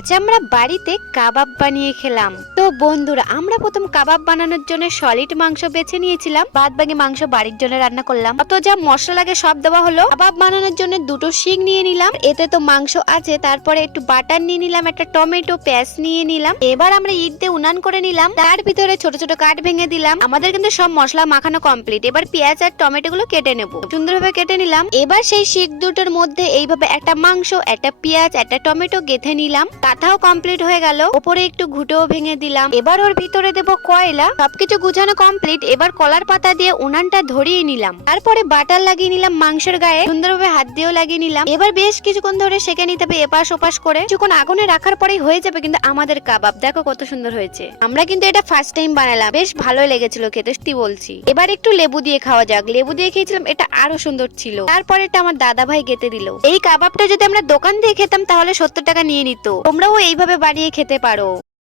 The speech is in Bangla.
আজ আমরা বাড়িতে কাবাব বানিয়ে খেলাম। তো বন্ধুরা, আমরা প্রথম কাবাব বানানোর জন্য সলিড মাংস বেছে নিয়েছিলাম। বাদ বাকি মাংস বাড়ির জন্য রান্না করলাম। অত যা মশলা লাগে সব দেওয়া হলো। কাবাব বানানোর জন্য দুটো শিং নিয়ে নিলাম। এতে তো মাংস আছে। তারপরে একটু বাটার নিয়ে নিলাম, একটা টমেটো, পেঁয়াজ নিয়ে নিলাম। এবার আমরা ইট দিয়ে উনান করে নিলাম। তার ভিতরে ছোট ছোট কাঠ ভেঙে দিলাম। আমাদের কিন্তু সব মশলা মাখানো কমপ্লিট। এবার পেঁয়াজ আর টমেটো গুলো কেটে নেব। সুন্দরভাবে কেটে নিলাম। এবার সেই শিক দুটোর মধ্যে এইভাবে একটা মাংস, একটা পেঁয়াজ, একটা টমেটো গেথে নিলাম। কাঁথাও কমপ্লিট হয়ে গেল। ওপরে একটু ঘুটেও ভেঙে দিলাম। এবার ওর ভিতরে দেবো কয়লা। সবকিছু গুছানো কমপ্লিট এবার কলার পাতা দিয়ে উনানটা ধরিয়ে নিলাম। তারপরে বাটার লাগিয়ে নিলাম মাংসের গায়ে। সুন্দরভাবে হাত দিয়েও লাগিয়ে নিলাম। এবার বেশ কিছুক্ষণ ধরে সেকে নিতে হবে এপাশ ওপাশ করে। কিছুক্ষণ আগুনে রাখার পরেই হয়ে যাবে কিন্তু আমাদের কাবাব। দেখো কত সুন্দর হয়েছে। আমরা কিন্তু এটা ফার্স্ট টাইম বানালাম। বেশ ভালোই লেগেছিল খেতে, সত্যি বলছি। এবার একটু লেবু দিয়ে খাওয়া যাক। লেবু দিয়ে খেয়েছিলাম, এটা আরও সুন্দর ছিল। তারপরে এটা আমার দাদা ভাই গেতে দিল। এই কাবাবটা যদি আমরা দোকান দিয়ে খেতাম, তাহলে সত্তর টাকা নিয়ে নিত। তোমরাও এইভাবে বানিয়ে খেতে পারো।